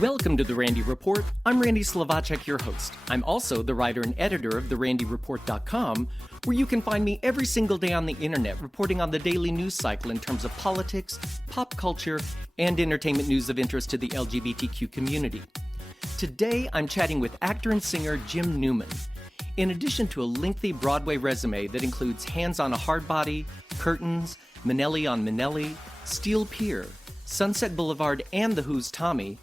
Welcome to The Randy Report. I'm Randy Slovacek, your host. I'm also the writer and editor of therandyreport.com, where you can find me every single day on the internet reporting on the daily news cycle in terms of politics, pop culture, and entertainment news of interest to the LGBTQ community. Today, I'm chatting with actor and singer Jim Newman. In addition to a lengthy Broadway resume that includes Hands on a Hardbody, Curtains, Minnelli on Minnelli, Steel Pier, Sunset Boulevard, and The Who's Tommy,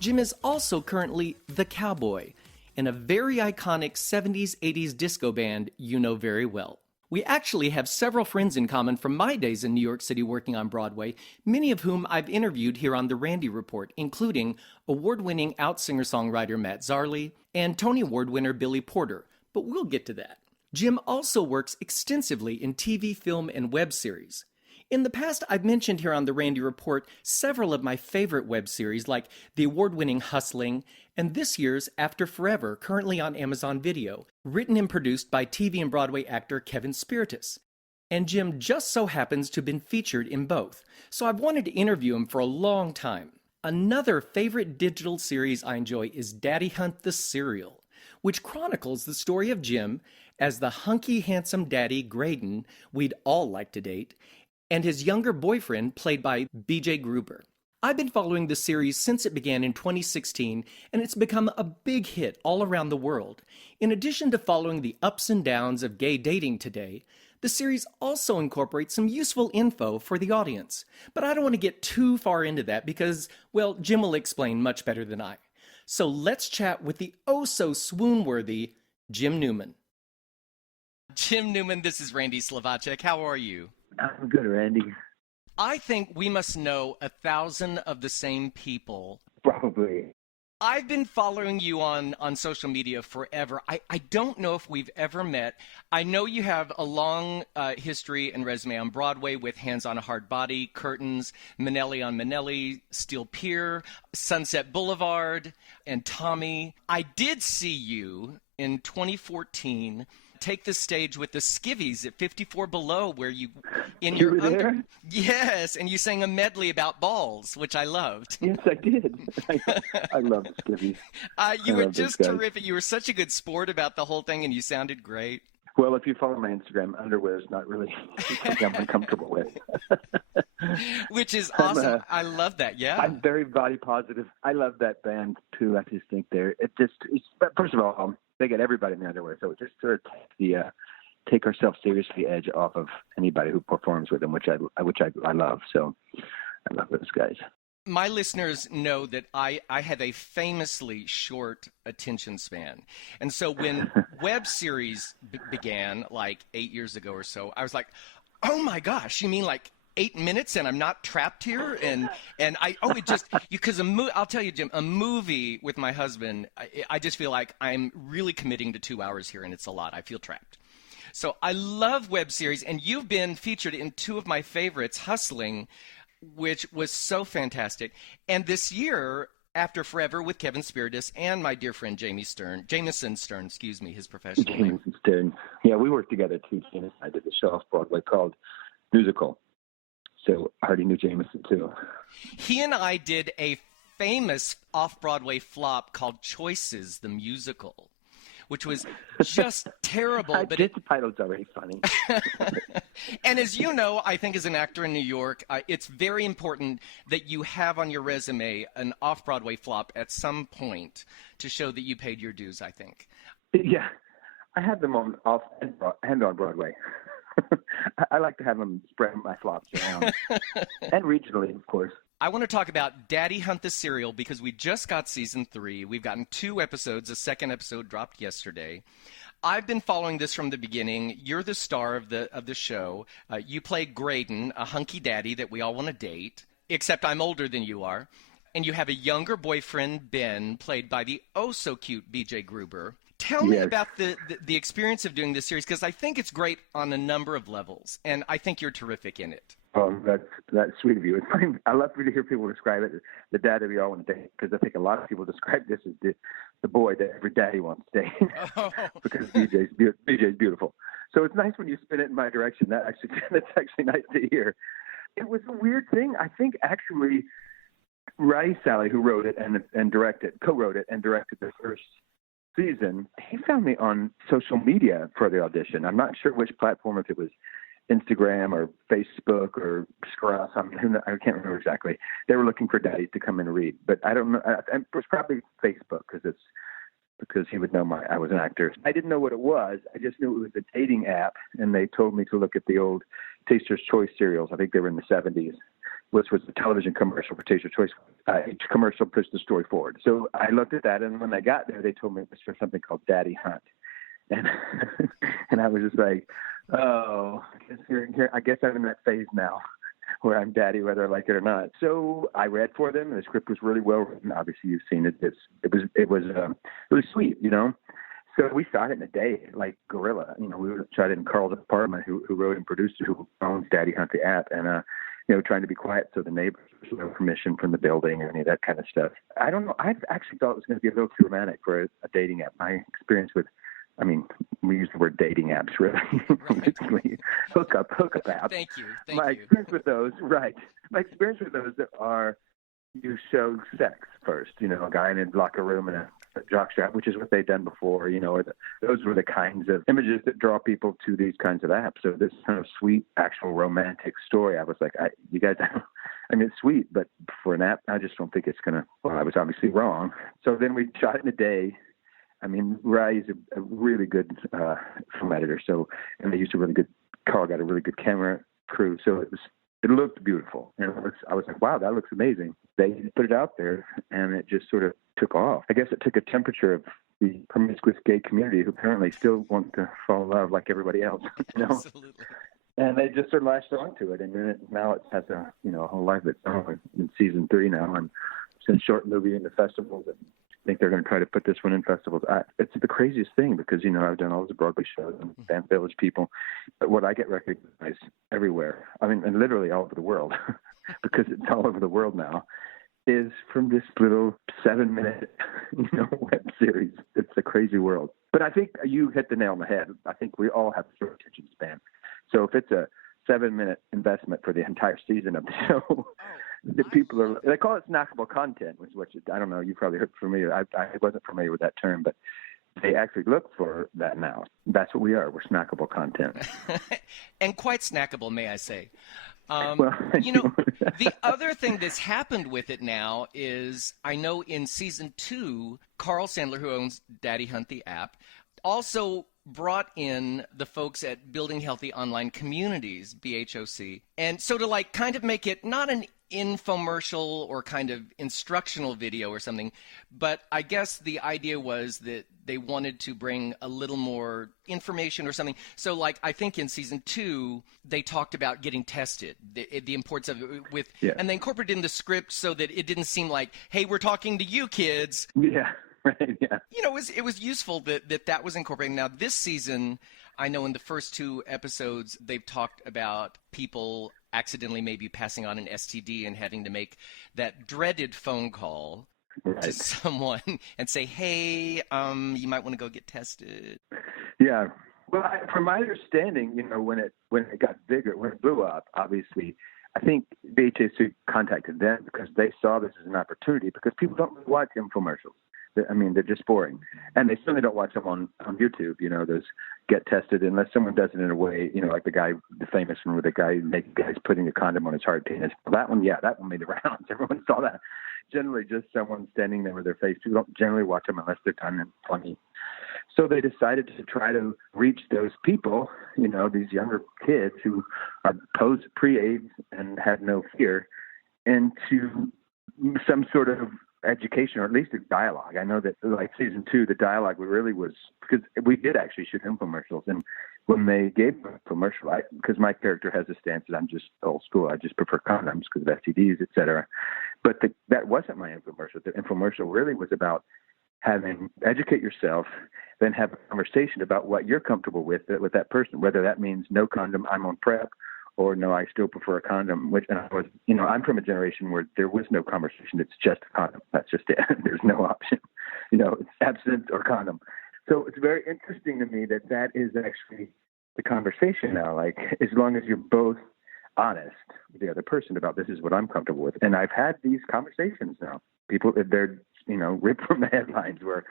Jim is also currently the Cowboy in a very iconic 70s, 80s disco band you know very well. We actually have several friends in common from my days in New York City working on Broadway, many of whom I've interviewed here on The Randy Report, including award-winning out singer-songwriter Matt Zarley and Tony Award winner Billy Porter, but we'll get to that. Jim also works extensively in TV, film, and web series. In the past, I've mentioned here on The Randy Report several of my favorite web series like the award-winning Hustling and this year's After Forever, currently on Amazon Video, written and produced by TV and Broadway actor Kevin Spiritus. And Jim just so happens to have been featured in both, so I've wanted to interview him for a long time. Another favorite digital series I enjoy is Daddyhunt the Serial, which chronicles the story of Jim as the hunky, handsome daddy Graydon we'd all like to date, and his younger boyfriend, played by BJ Gruber. I've been following the series since it began in 2016, and it's become a big hit all around the world. In addition to following the ups and downs of gay dating today, the series also incorporates some useful info for the audience. But I don't want to get too far into that because, well, Jim will explain much better than I. So let's chat with the oh-so-swoon-worthy Jim Newman. Jim Newman, this is Randy Slovacek. How are you? I'm good, Randy. I think we must know 1,000 of the same people. Probably. I've been following you on social media forever. I don't know if we've ever met. I know you have a long history and resume on Broadway with Hands on a Hardbody, Curtains, Minnelli on Minnelli, Steel Pier, Sunset Boulevard, and Tommy. I did see you in 2014 take the stage with the Skivvies at 54 Below, where you were there? Yes, and you sang a medley about balls, which I loved. Yes, I did. I love Skivvies. You were just terrific. You were such a good sport about the whole thing, and you sounded great. Well, if you follow my Instagram, underwear is not really something I'm uncomfortable with. Which is awesome. I love that, yeah. I'm very body positive. I love that band, too. I just think but first of all, they get everybody in the underwear, so it just sort of take ourselves seriously edge off of anybody who performs with them, which I love. So I love those guys. My listeners know that I have a famously short attention span. And so when web series began like 8 years ago or so, I was like, oh my gosh, you mean like 8 minutes and I'm not trapped here? Because I'll tell you, Jim, a movie with my husband, I just feel like I'm really committing to 2 hours here and it's a lot. I feel trapped. So I love web series, and you've been featured in two of my favorites, Hustling, which was so fantastic. And this year, After Forever with Kevin Spiritus and my dear friend Jamison Stern, his professional name. Jamison Stern. Yeah, we worked together too. I did the show off Broadway called Musical. So I already knew Jamison too. He and I did a famous off-Broadway flop called Choices, the musical, which was just terrible. But the title's already funny. And as you know, I think as an actor in New York, it's very important that you have on your resume an off-Broadway flop at some point to show that you paid your dues, I think. Yeah, I had them on off and on Broadway. I like to have them spread my flops around. And regionally, of course. I want to talk about Daddyhunt the Serial because we just got season 3. We've gotten 2 episodes. The second episode dropped yesterday. I've been following this from the beginning. You're the star of the show. You play Graydon, a hunky daddy that we all want to date, except I'm older than you are. And you have a younger boyfriend, Ben, played by the oh-so-cute BJ Gruber. Tell me about the experience of doing this series, because I think it's great on a number of levels, and I think you're terrific in it. That's sweet of you. It's funny. I love to hear people describe it, the dad that we all want to date, because I think a lot of people describe this as the boy that every daddy wants to date, because BJ's beautiful. So it's nice when you spin it in my direction. That's actually nice to hear. It was a weird thing. I think actually Ray Sally, who wrote it and co-wrote it and directed the first season, he found me on social media for the audition. I'm not sure which platform, if it was Instagram or Facebook or Scruff. I can't remember exactly. They were looking for daddies to come in and read, but I don't know. It was probably Facebook because he would know I was an actor. I didn't know what it was. I just knew it was a dating app, and they told me to look at the old Taster's Choice cereals. I think they were in the 70s, which was the television commercial for Taster's Choice. Each commercial pushed the story forward. So I looked at that, and when I got there, they told me it was for something called Daddyhunt. And and I was just like, oh, I guess I'm in that phase now where I'm daddy, whether I like it or not. So I read for them, and the script was really well written. Obviously, you've seen it. It was really sweet, you know. So we shot it in a day, like guerrilla. You know, we shot it in Carl's apartment, who wrote and produced it, who owns Daddyhunt the app, and trying to be quiet so the neighbors would have permission from the building or any of that kind of stuff. I don't know. I actually thought it was going to be a little too romantic for a dating app. My experience with, we use the word dating apps, really. Right. hookup apps. Thank you. My experience with those that are, you show sex first, a guy in a locker room and a jockstrap, which is what they've done before, those were the kinds of images that draw people to these kinds of apps. So this kind of sweet, actual romantic story, I was like, you guys, it's sweet, but for an app, I just don't think it's going to, I was obviously wrong. So then we shot it in a day. Rye's a really good film editor, and they used Carl got a really good camera crew, so it looked beautiful, and I was like, wow, that looks amazing. They put it out there, and it just sort of took off. I guess it took a temperature of the promiscuous gay community, who apparently still want to fall in love like everybody else, Absolutely. And they just sort of latched onto it, and then now it has a whole life of its own in season 3 now, and it's in short movie in the festivals. And I think they're going to try to put this one in festivals. It's the craziest thing because, I've done all the Broadway shows and Fan Village people. But what I get recognized everywhere, and literally all over the world, because it's all over the world now, is from this little 7-minute, web series. It's a crazy world. But I think you hit the nail on the head. I think we all have a short attention span. So if it's a 7-minute investment for the entire season of the show, the people they call it snackable content, which I don't know, you probably heard familiar. I wasn't familiar with that term, but they actually look for that now. That's what we are. We're snackable content. And quite snackable, may I say. Well, the other thing that's happened with it now is, I know in season 2, Carl Sandler, who owns Daddyhunt the app, also brought in the folks at Building Healthy Online Communities, BHOC. And so to kind of make it not an infomercial or kind of instructional video or something, but I guess the idea was that they wanted to bring a little more information or something. So I think in season 2, they talked about getting tested, the importance of it and they incorporated in the script so that it didn't seem like, hey, we're talking to you kids. Yeah. Right, yeah. It was useful that was incorporated. Now, this season, I know in the first 2 episodes, they've talked about people accidentally maybe passing on an STD and having to make that dreaded phone call to someone and say, hey, you might want to go get tested. Yeah. Well, from my understanding, when it got bigger, when it blew up, obviously, I think BHS contacted them because they saw this as an opportunity, because people don't really watch infomercials. They're just boring. And they certainly don't watch them on YouTube, those get tested, unless someone does it in a way, like the famous one where the naked guy's putting a condom on his hard penis. That one made the rounds. Everyone saw that. Generally just someone standing there with their face. People don't generally watch them unless they're done and funny. So they decided to try to reach those people, these younger kids who are pre-AIDS and had no fear, into some sort of education, or at least a dialogue. I know that season 2, the dialogue really was, because we did actually shoot infomercials, and when they gave a commercial, because my character has a stance that I'm just old school, I just prefer condoms because of STDs, et cetera. But that wasn't my infomercial. The infomercial really was about educate yourself, then have a conversation about what you're comfortable with that person, whether that means no condom, I'm on PrEP, or no, I still prefer a condom, I'm from a generation where there was no conversation. It's just a condom. That's just it. There's no option. It's abstinence or condom. So it's very interesting to me that is actually the conversation now. As long as you're both honest with the other person about this is what I'm comfortable with. And I've had these conversations now. People, they're, ripped from the headlines where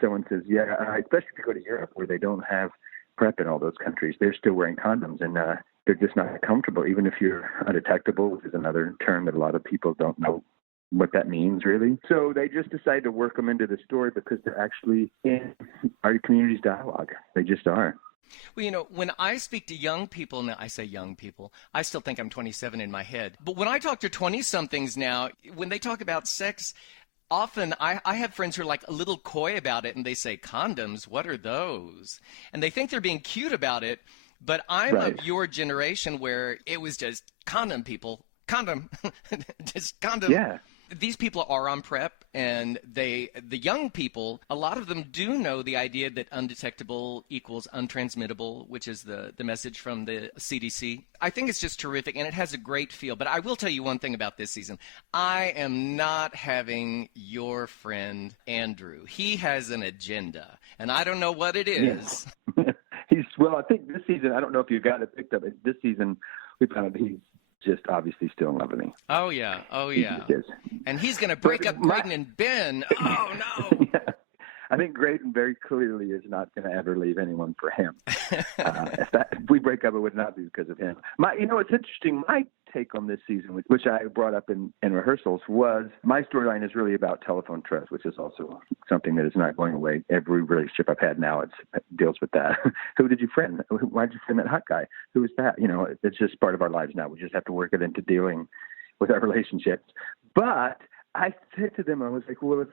someone says, yeah, especially if you go to Europe where they don't have PrEP in all those countries, they're still wearing condoms and they're just not comfortable, even if you're undetectable, which is another term that a lot of people don't know what that means really. So they just decided to work them into the story because they're actually in our community's dialogue. They just are. Well, when I speak to young people, now I say young people, I still think I'm 27 in my head. But when I talk to 20-somethings now, when they talk about sex, often I have friends who are like a little coy about it, and they say, condoms, what are those? And they think they're being cute about it, but I'm Right. of your generation where it was just condom, people, condom, just condom. Yeah. These people are on PrEP, and the young people, a lot of them do know the idea that undetectable equals untransmittable, which is the message from the CDC. I think it's just terrific, and it has a great feel. But I will tell you one thing about this season. I am not having your friend Andrew. He has an agenda, and I don't know what it is. Yeah. I think this season, I don't know if you got it picked up, this season we found out he's just obviously still in love with me. Oh, yeah. He just is. And he's going to break up Graydon and Ben. Oh, no. Yeah. I think Graydon very clearly is not going to ever leave anyone for him. If we break up, it would not be because of him. It's interesting. My take on this season, which I brought up in rehearsals, was my storyline is really about telephone trust, which is also something that is not going away. Every relationship I've had now, it deals with that. Who did you friend? Why did you friend that hot guy? Who was that? It's just part of our lives now. We just have to work it into dealing with our relationships. But I said to them, I was like, well,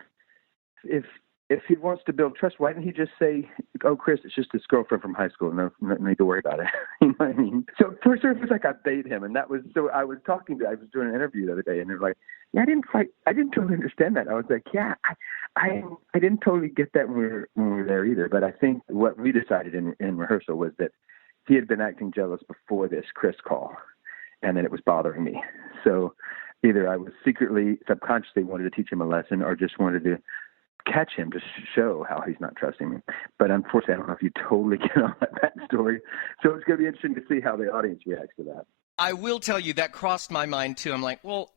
if he wants to build trust, why didn't he just say, oh, Chris, it's just his girlfriend from high school. No need to worry about it. You know what I mean? So for sure, it was like I bait him. And that was, so I was doing an interview the other day, and they're like, yeah, I didn't totally understand that. I was like, yeah, I didn't totally get that when we were there either. But I think what we decided in rehearsal was that he had been acting jealous before this Chris call, and then it was bothering me. So either I was secretly, subconsciously wanted to teach him a lesson, or just wanted to catch him to show how he's not trusting me. But unfortunately, I don't know if you totally get on that story. So it's going to be interesting to see how the audience reacts to that. I will tell you that crossed my mind too. I'm like, well,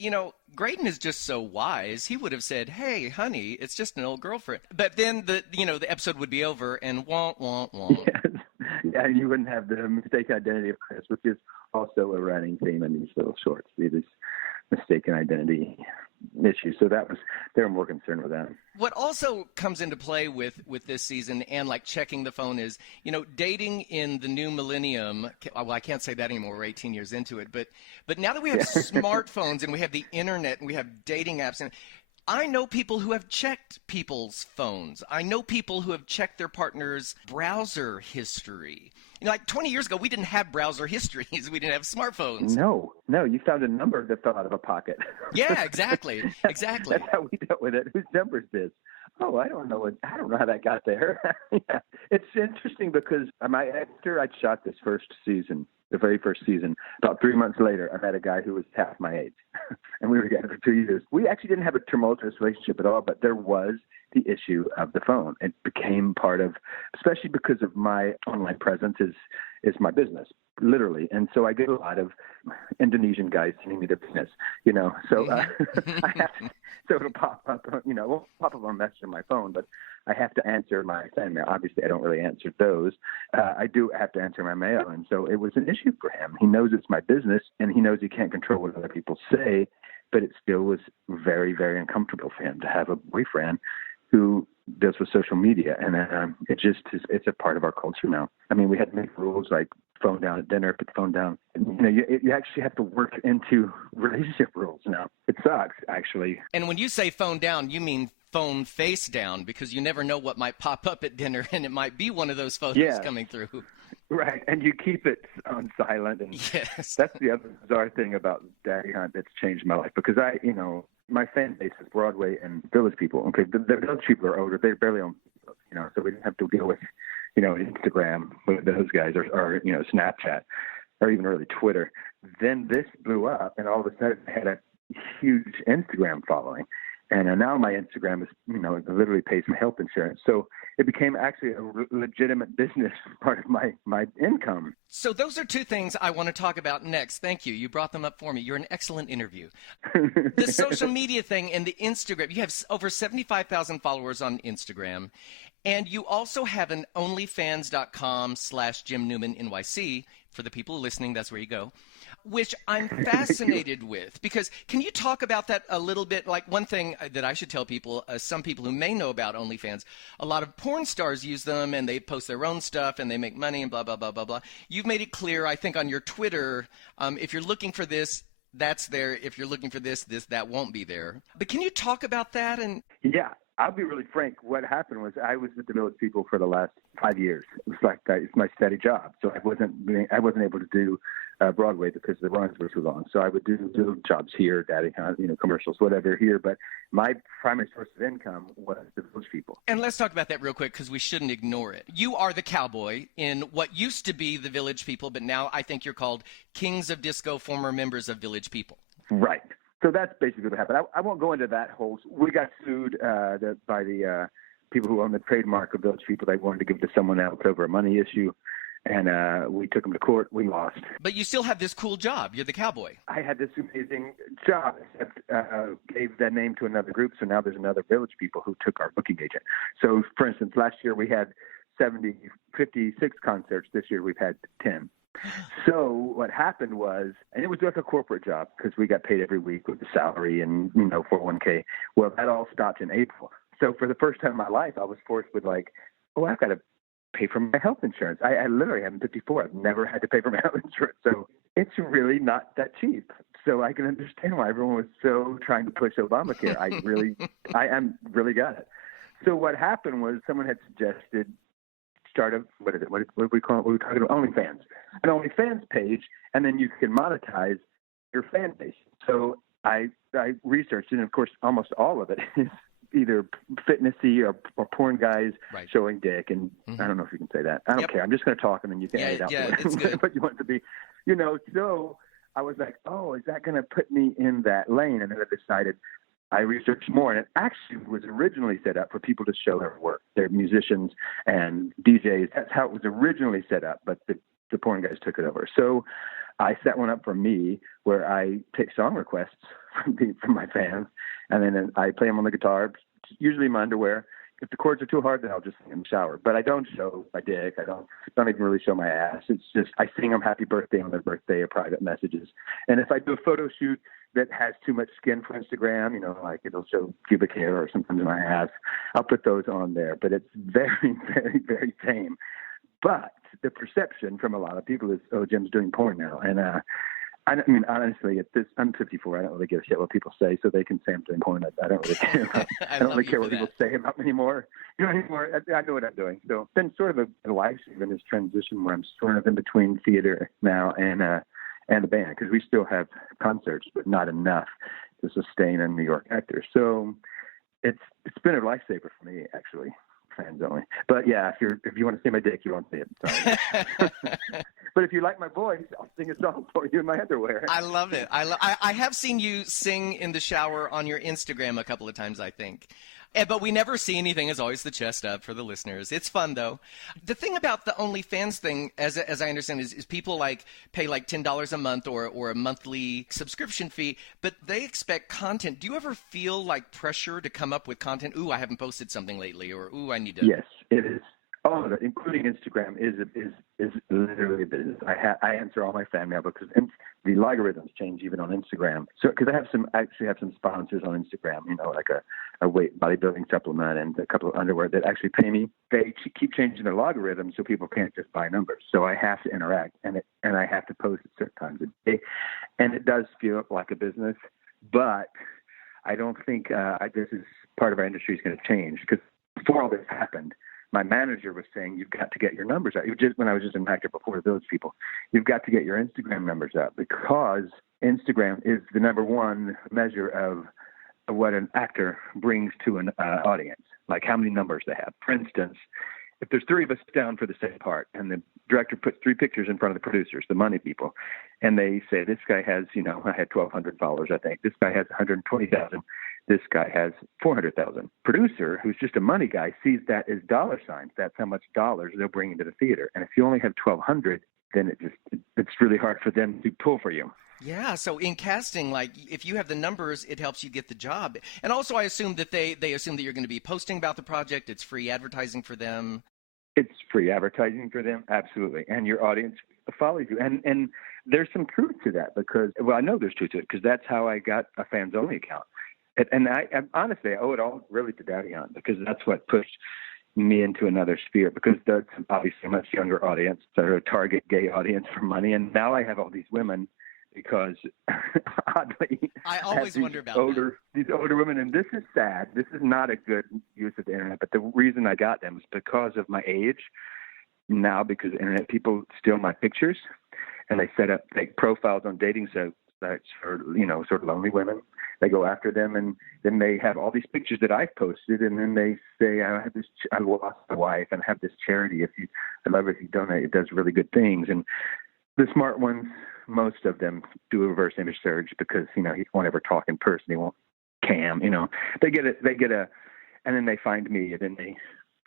Graydon is just so wise. He would have said, hey, honey, it's just an old girlfriend. But then the episode would be over and wah. Yes. Yeah, and you wouldn't have the mistaken identity of Chris, which is also a running theme in these little shorts. These mistaken identity issues. So they were more concerned with that. What also comes into play with this season and like checking the phone is, dating in the new millennium. Well, I can't say that anymore. We're 18 years into it. But now that we have smartphones and we have the internet and we have dating apps, and I know people who have checked people's phones. I know people who have checked their partner's browser history. Like 20 years ago, we didn't have browser histories. We didn't have smartphones. No, you found a number that fell out of a pocket. Yeah, exactly. That's how we dealt with it. Whose number is this? Oh, I don't know how that got there. Yeah. It's interesting because after I shot this first season, the very first season, about 3 months later, I met a guy who was half my age, and we were together for 2 years. We actually didn't have a tumultuous relationship at all, but there was the issue of the phone. It became part of, especially because of my online presence is my business, literally. And so I get a lot of Indonesian guys sending me their penis, so I have to, so it'll pop up, it won't pop up on a message on my phone, but I have to answer my fan mail. Obviously, I don't really answer those. I do have to answer my mail. And so it was an issue for him. He knows it's my business, and he knows he can't control what other people say, but it still was very, very uncomfortable for him to have a boyfriend who deals with social media. And it's a part of our culture now. I mean, we had to make rules like phone down at dinner, put the phone down. You actually have to work into relationship rules now. It sucks, actually. And when you say phone down, you mean phone face down, because you never know what might pop up at dinner, and it might be one of those photos coming through. Right, and you keep it on silent. And yes. That's the other bizarre thing about Daddyhunt that's changed my life, because my fan base is Broadway and Village people. Okay, the Village people are older; they're barely on, so we didn't have to deal with, Instagram with those guys, or Snapchat, or even early Twitter. Then this blew up, and all of a sudden I had a huge Instagram following. And now my Instagram is, it literally pays my health insurance. So it became actually a legitimate business part of my income. So those are two things I want to talk about next. Thank you. You brought them up for me. You're an excellent interview. The social media thing and the Instagram. You have over 75,000 followers on Instagram. And you also have an onlyfans.com/Jim Newman NYC. For the people listening, that's where you go, which I'm fascinated with. Because can you talk about that a little bit? Like one thing that I should tell people, some people who may know about OnlyFans, a lot of porn stars use them and they post their own stuff and they make money and blah, blah, blah, blah, blah. You've made it clear, I think, on your Twitter, if you're looking for this, that's there. If you're looking for this, that won't be there. But can you talk about that? And yeah. I'll be really frank. What happened was I was with the Village People for the last 5 years. It was like it's my steady job. So I wasn't able to do Broadway because the runs were too long. So I would do little jobs here, Daddyhunt, commercials, whatever here. But my primary source of income was the Village People. And let's talk about that real quick because we shouldn't ignore it. You are the Cowboy in what used to be the Village People, but now I think you're called Kings of Disco, former members of Village People. Right. So that's basically what happened. I won't go into that whole. We got sued by the people who own the trademark of Village People. They wanted to give it to someone else over a money issue, and we took them to court. We lost. But you still have this cool job. You're the Cowboy. I had this amazing job, except gave that name to another group. So now there's another Village People who took our booking agent. So, for instance, last year we had 56 concerts. This year we've had 10. So what happened was, and it was like a corporate job because we got paid every week with the salary and 401k. Well, that all stopped in April. So for the first time in my life, I was forced with I've got to pay for my health insurance. I literally am 54. I've never had to pay for my health insurance. So it's really not that cheap. So I can understand why everyone was so trying to push Obamacare. I am really got it. So what happened was someone had suggested start a, what do we call it? What are we talking about? OnlyFans. An OnlyFans page, and then you can monetize your fan base. So I researched, and of course, almost all of it is either fitnessy or porn guys showing dick, and I don't know if you can say that. I don't care. I'm just going to talk, and then you can edit out what you want it to be. So I was like, oh, is that going to put me in that lane? And then I decided. I researched more, and it actually was originally set up for people to show their work. They're musicians and DJs. That's how it was originally set up, but the porn guys took it over. So I set one up for me where I take song requests from my fans, and then I play them on the guitar, usually in my underwear. If the chords are too hard, then I'll just sing in the shower. But I don't show my dick. I don't even really show my ass. It's just I sing them happy birthday on their birthday or private messages. And if I do a photo shoot that has too much skin for Instagram, like it'll show pubic hair or something in my ass, I'll put those on there. But it's very, very, very tame. But the perception from a lot of people is, oh, Jim's doing porn now. And I mean, honestly, I'm 54. I don't really give a shit what people say, so they can say I'm doing porn. I don't really care. I don't really care what people say about me anymore. I know what I'm doing. So it's been sort of a life in this transition where I'm sort of in between theater now and the band, because we still have concerts, but not enough to sustain a New York actor. So it's been a lifesaver for me, actually. Fans only. But yeah, if you want to see my dick, you won't see it. Sorry. But if you like my voice, I'll sing a song for you in my underwear. I love it. I have seen you sing in the shower on your Instagram a couple of times, I think. But we never see anything. It's always the chest up for the listeners. It's fun, though. The thing about the OnlyFans thing, as I understand, is people pay $10 a month or a monthly subscription fee, but they expect content. Do you ever feel pressure to come up with content? Ooh, I haven't posted something lately, or ooh, I need to. Yes, it is. All of it, including Instagram, is literally a business. I answer all my fan mail because the algorithms change even on Instagram. So because I actually have some sponsors on Instagram, like a weight bodybuilding supplement and a couple of underwear that actually pay me. They keep changing their algorithms so people can't just buy numbers. So I have to interact and I have to post at certain times a day, and it does feel like a business. But I don't think this is part of our industry is going to change, because before all this happened, my manager was saying, you've got to get your numbers up. When I was just an actor before the Village People, you've got to get your Instagram numbers up, because Instagram is the number one measure of what an actor brings to an audience, like how many numbers they have. For instance, if there's three of us down for the same part and the director puts three pictures in front of the producers, the money people, and they say, this guy has, I had 1,200 followers, I think. This guy has 120,000. this guy has 400,000. Producer, who's just a money guy, sees that as dollar signs. That's how much dollars they'll bring into the theater. And if you only have 1,200, then it's really hard for them to pull for you. Yeah, so in casting, like, if you have the numbers, it helps you get the job. And also, I assume that they assume that you're going to be posting about the project. It's free advertising for them. It's free advertising for them, absolutely. And your audience follows you. And there's some truth to that because, well, I know there's truth to it because that's how I got a fans-only account. And I honestly, I owe it all really to Daddyhunt because that's what pushed me into another sphere because there's obviously a much younger audience, that are a target gay audience for money. And now I have all these women because oddly, I always wonder about these older women, and this is sad. This is not a good use of the internet, but the reason I got them is because of my age. Now, because the internet people steal my pictures, and they set up fake profiles on dating sites for sort of lonely women. They go after them, and then they have all these pictures that I've posted, and then they say, I lost my wife, and I have this charity. I love it if you donate. It does really good things, and the smart ones, most of them do a reverse image search because, he won't ever talk in person. He won't cam, they get and then they find me and then they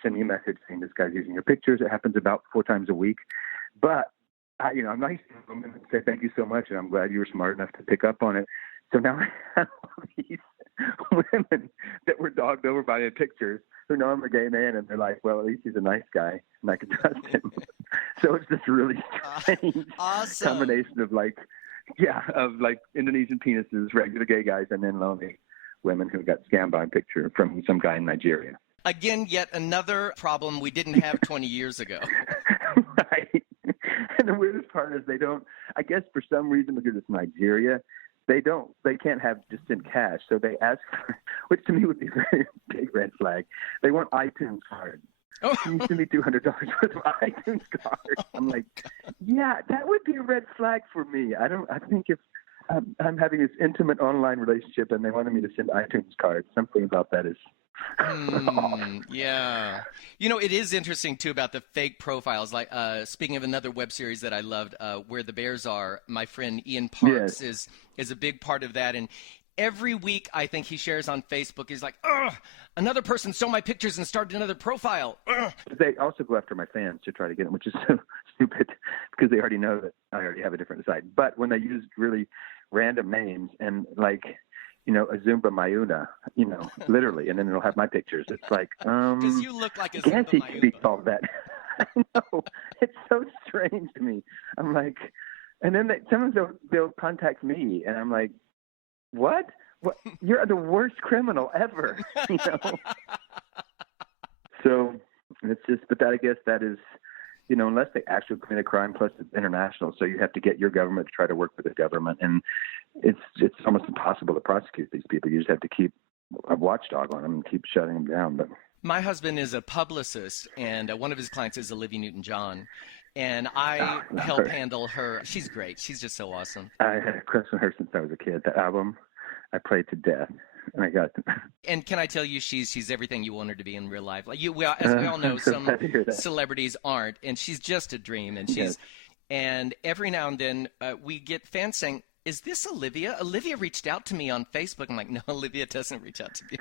send me a message saying this guy's using your pictures. It happens about 4 times a week. But I'm nice to them and say, thank you so much. And I'm glad you were smart enough to pick up on it. So now I have all these women that were dogged over by the pictures who know I'm a gay man. And they're like, well, at least he's a nice guy and I can trust him. So it's this really strange combination of Indonesian penises, regular gay guys, and then lonely women who got scammed by a picture from some guy in Nigeria. Again, yet another problem we didn't have 20 years ago. Right. And the weirdest part is they don't, I guess for some reason, because it's Nigeria, they can't have just send cash. So they ask for, which to me would be a very big red flag. They want iTunes cards. Oh. Can you send me $200 worth of iTunes cards? I'm like, yeah, that would be a red flag for me. I think if I'm having this intimate online relationship and they wanted me to send iTunes cards, something about that is yeah. It is interesting, too, about the fake profiles. Like, speaking of another web series that I loved, Where the Bears Are, my friend Ian Parks is a big part of that. And every week, I think he shares on Facebook, he's like, ugh, another person stole my pictures and started another profile. Ugh. They also go after my fans to try to get them, which is so stupid because they already know that I already have a different side. But when they use really random names and like, Azumba Mayuna, literally, and then it'll have my pictures. It's like, because you look like Azumba Mayuna. Speaks all that. I know. It's so strange to me. I'm like, and then sometimes they'll contact me, and I'm like, what? You're the worst criminal ever, So it's just, but I guess that is, unless they actually commit a crime, plus it's international, so you have to get your government to try to work with the government, and it's almost impossible to prosecute these people. You just have to keep a watchdog on them and keep shutting them down. But my husband is a publicist, and one of his clients is Olivia Newton-John, and I help handle her. She's great. She's just so awesome. I had a crush on her since I was a kid. The album I played to death. And I got and can I tell you, she's everything you want her to be in real life. Like as we all know, some celebrities aren't, and she's just a dream. And and every now and then we get fans saying, "Is this Olivia? Olivia reached out to me on Facebook." I'm like, "No, Olivia doesn't reach out to me."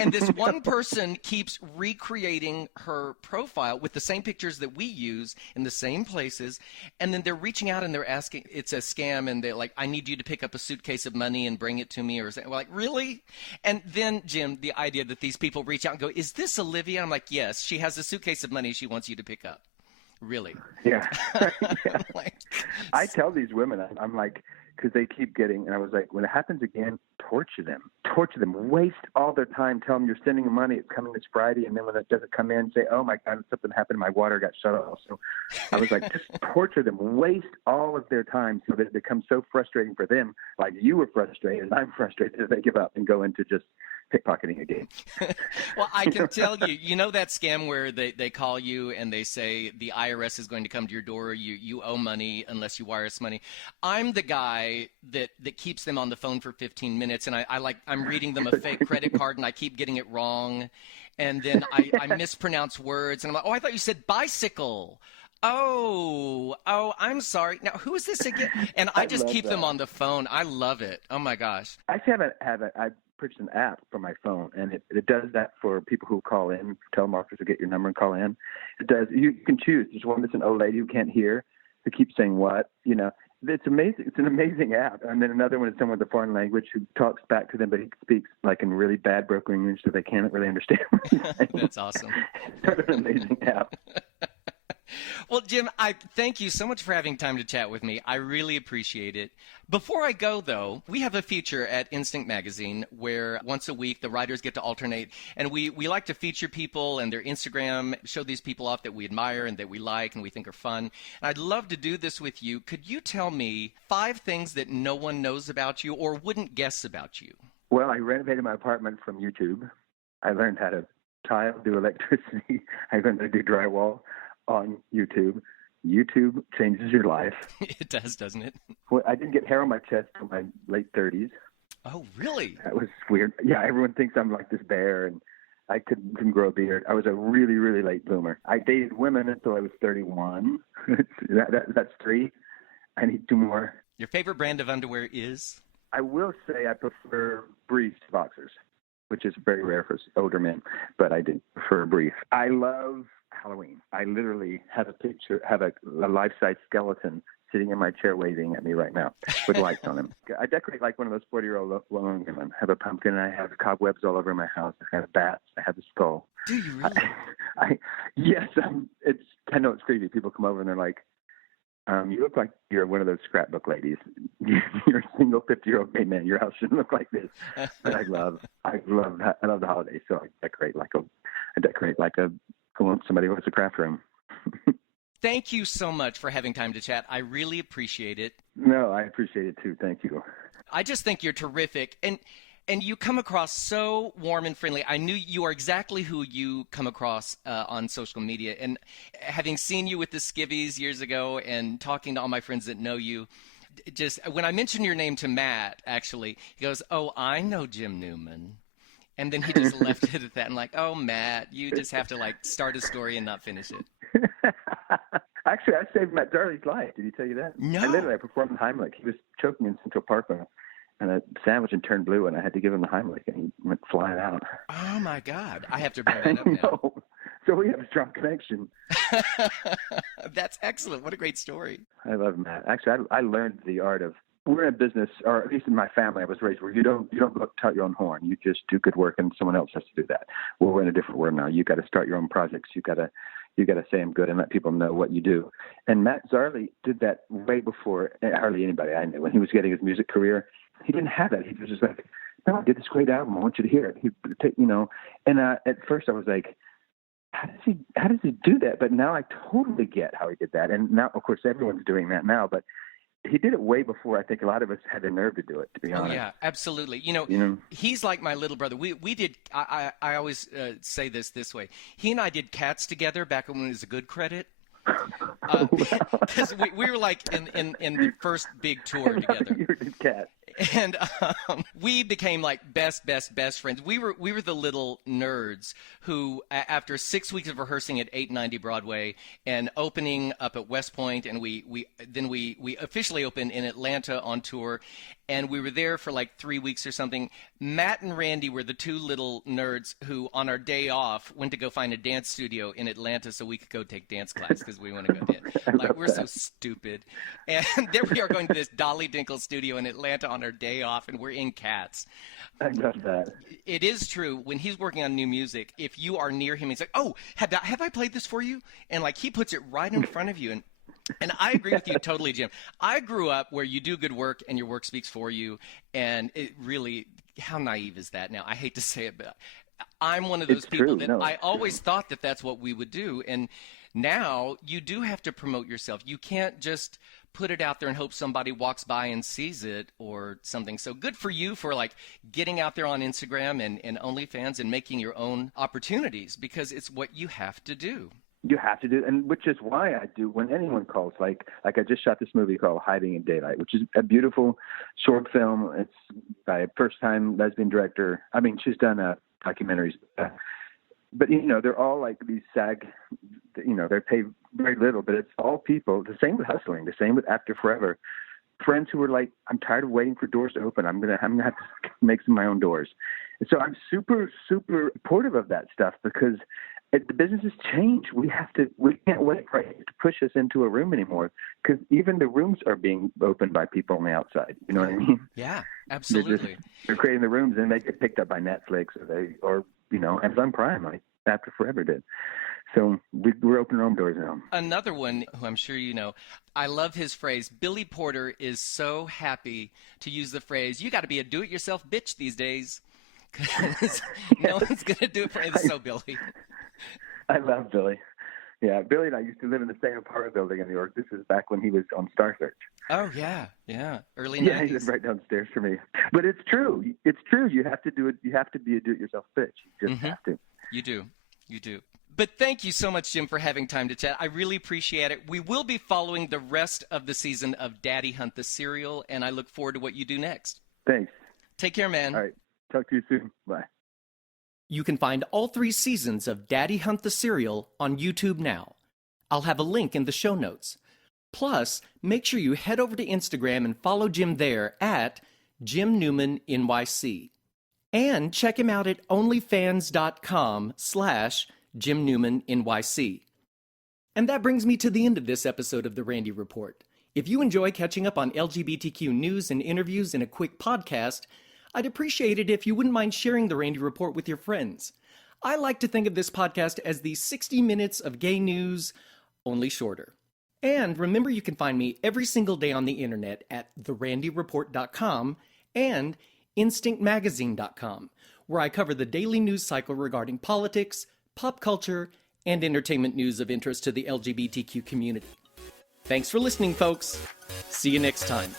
And this one person keeps recreating her profile with the same pictures that we use in the same places, and then they're reaching out and they're asking, it's a scam, and they're like, "I need you to pick up a suitcase of money and bring it to me," or we're like, "Really?" And then, Jim, the idea that these people reach out and go, "Is this Olivia?" I'm like, "Yes, she has a suitcase of money she wants you to pick up." Really? Yeah. I tell these women, I'm like, because they keep getting, and I was like, when it happens again, torture them, waste all their time, tell them you're sending them money, it's coming this Friday, and then when it doesn't come in, say, oh my God, something happened, my water got shut off. So I was like, just torture them, waste all of their time so that it becomes so frustrating for them, like you were frustrated, and I'm frustrated, that they give up and go into just pickpocketing again. Well, I can tell you, that scam where they call you and they say the IRS is going to come to your door, you owe money unless you wire us money. I'm the guy that keeps them on the phone for 15 minutes, and I'm reading them a fake credit card and I keep getting it wrong, and then I mispronounce words, and I'm like, oh, I thought you said bicycle. Oh, I'm sorry. Now, who is this again? And I just keep them on the phone. I love it. Oh my gosh. I actually haven't. purchased an app for my phone, and it does that for people who call in, telemarketers who get your number and call in. It does. You can choose. There's one that's an old lady who can't hear, who keeps saying what, It's amazing. It's an amazing app. And then another one is someone with a foreign language who talks back to them, but he speaks like in really bad broken English, so they can't really understand what he's saying. That's awesome. It's sort of an amazing app. Well, Jim, I thank you so much for having time to chat with me. I really appreciate it. Before I go, though, we have a feature at Instinct Magazine where once a week the writers get to alternate, and we like to feature people and their Instagram, show these people off that we admire and that we like and we think are fun. And I'd love to do this with you. Could you tell me 5 things that no one knows about you or wouldn't guess about you? Well, I renovated my apartment from YouTube. I learned how to tile, do electricity. I learned how to do drywall on YouTube. YouTube changes your life. It does, doesn't it? Well, I didn't get hair on my chest until my late 30s. Oh, really? That was weird. Yeah, everyone thinks I'm like this bear, and I couldn't grow a beard. I was a really, really late bloomer. I dated women until I was 31. That's 3. I need 2 more. Your favorite brand of underwear is? I will say I prefer briefs boxers, which is very rare for older men, but I did prefer brief. I love Halloween. I literally have a life-size skeleton sitting in my chair waving at me right now with lights on him. I decorate like one of those 40-year-old women. I have a pumpkin, and I have cobwebs all over my house. I have bats. I have a skull. Do you really? Yes. I know it's creepy. People come over and they're like, you look like you're one of those scrapbook ladies. You're a single 50-year-old gay man. Your house shouldn't look like this. But I love the holidays, so I decorate like somebody who has a craft room. Thank you so much for having time to chat. I really appreciate it. No, I appreciate it too. Thank you. I just think you're terrific. And you come across so warm and friendly. I knew you are exactly who you come across on social media. And having seen you with the Skivvies years ago and talking to all my friends that know you, just when I mentioned your name to Matt, actually, he goes, "Oh, I know Jim Newman." And then he just left it at that. I'm like, "Oh, Matt, you just have to start a story and not finish it." Actually, I saved Matt Darley's life. Did he tell you that? No. I performed Heimlich. He was choking in Central Park and a sandwich and turned blue, and I had to give him the Heimlich, and he went flying out. Oh, my God. I have to bring that up now. So we have a strong connection. That's excellent. What a great story. I love Matt. Actually, I learned the art of, we're in a business, or at least in my family, I was raised where you don't go tout your own horn. You just do good work, and someone else has to do that. Well, we're in a different world now. You got to start your own projects. You got to say I'm good and let people know what you do. And Matt Zarley did that way before hardly anybody I knew. When he was getting his music career, he didn't have that. He was just like, "No, I did this great album. I want you to hear it." And at first I was like, how does he do that? But now I totally get how he did that. And now, of course, everyone's doing that now, but he did it way before I think a lot of us had the nerve to do it, to be honest. Oh, yeah, absolutely. He's like my little brother. We did, I always say this way. He and I did Cats together back when it was a good credit. Because we were like in the first big tour together. You did Cats. And we became like best friends. We were the little nerds who, after 6 weeks of rehearsing at 890 Broadway and opening up at West Point, and we officially opened in Atlanta on tour, and we were there for like 3 weeks or something. Matt and Randy were the 2 little nerds who, on our day off, went to go find a dance studio in Atlanta so we could go take dance class because we want to go dance. Like, we're so stupid. And there we are going to this Dolly Dinkle studio in Atlanta on our day off, and we're in Cats. I love that. It is true. When he's working on new music, if you are near him, he's like, "Oh, have I played this for you?" And like he puts it right in front of you. And I agree with you totally, Jim. I grew up where you do good work and your work speaks for you. And it really, how naive is that now? I hate to say it, but I'm one of those people that I always thought that that's what we would do. And now you do have to promote yourself. You can't just put it out there and hope somebody walks by and sees it or something. So good for you for like getting out there on Instagram and OnlyFans and making your own opportunities, because it's what you have to do. You have to do, and which is why I do when anyone calls. Like I just shot this movie called Hiding in Daylight, which is a beautiful short film. It's by a first-time lesbian director. I mean, she's done documentaries, but they're all like these SAG. They're paid very little, but it's all people. The same with Hustling, the same with After Forever. friends who were like, I'm tired of waiting for doors to open. I'm gonna have to make some of my own doors. And so I'm super, super supportive of that stuff because the business has changed. We can't wait for it to push us into a room anymore because even the rooms are being opened by people on the outside. You know what I mean? Yeah, absolutely. They're creating the rooms and they get picked up by Netflix or Amazon Prime, like After Forever did. So we're opening our own doors now. Another one who I'm sure you know, I love his phrase. Billy Porter is so happy to use the phrase, you got to be a do-it-yourself bitch these days. Because no one's going to do it for you. So Billy. I love Billy. Yeah, Billy and I used to live in the same apartment building in New York. This is back when he was on Star Search. Oh, yeah. Early 90s. Yeah, he lived right downstairs from me. But it's true. It's true. You have to do it. You have to be a do-it-yourself bitch. You just have to. You do. But thank you so much, Jim, for having time to chat. I really appreciate it. We will be following the rest of the season of Daddyhunt the Serial, and I look forward to what you do next. Thanks. Take care, man. All right. Talk to you soon. Bye. You can find all 3 seasons of Daddyhunt the Serial on YouTube now. I'll have a link in the show notes. Plus, make sure you head over to Instagram and follow Jim there at Jim Newman NYC. And check him out at onlyfans.com/Jim Newman NYC. And that brings me to the end of this episode of The Randy Report. If you enjoy catching up on LGBTQ news and interviews in a quick podcast, I'd appreciate it if you wouldn't mind sharing The Randy Report with your friends. I like to think of this podcast as the 60 minutes of gay news, only shorter. And remember, you can find me every single day on the internet at therandyreport.com and instinctmagazine.com, where I cover the daily news cycle regarding politics, pop culture, and entertainment news of interest to the LGBTQ community. Thanks for listening, folks. See you next time.